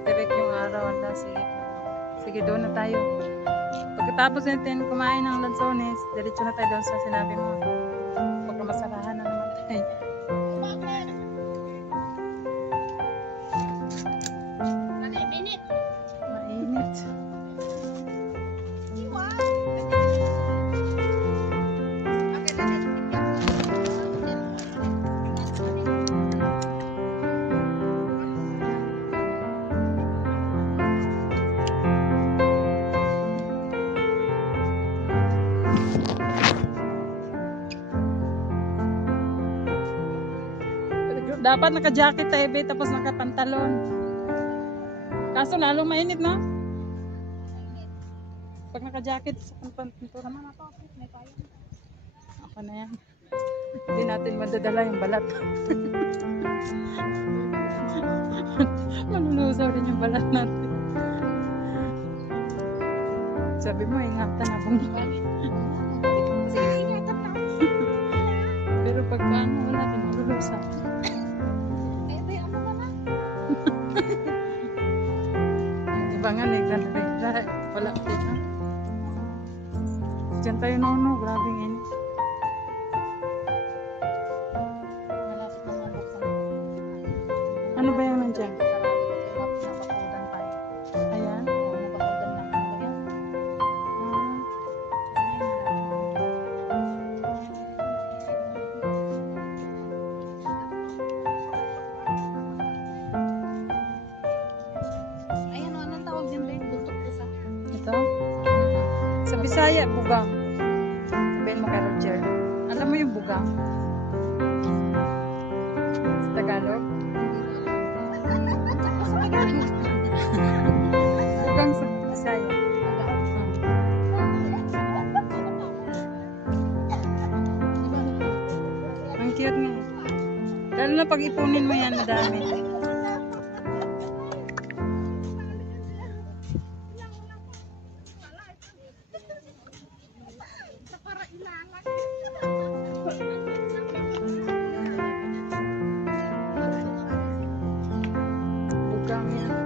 matirik yung araw. Anda, sige. Sige, doon na tayo. Pagkatapos natin kumain ng lansones, diretso na tayo doon sa sinabi mo. Baka masarahan na naman tayo. Mainit. Dapat naka-jacket tayo, be, tapos naka-pantalon. Kaso lalo mainit, no? Pag naka-jacket sa pintura naman ako, may payo. Ako na yan. Hindi natin madadala yung balat. Malulusaw din yung balat natin. Sabi mo, ingatan na bang sige, ingatan na. Pero pag paano, wala din malulusaw. Ibangan eh, ganda. Wala kita. Diyan tayo nono, grabing init. Malapit na mabuksan. Ano ba yung nandiyan? Napakudan pa. Ayan? Oo, napakudan lang. Ayan. Ayan, anong tawag dyan ba yung buntok isa? Ito? Sa Bisaya, bugang. Sabihin mo kay Roger. Alam mo yung bugang? Sa Tagalog? Bugang sa Bisaya. Ang cute nga. Lalo na pag ipunin mo yan, madami. Bugang yan.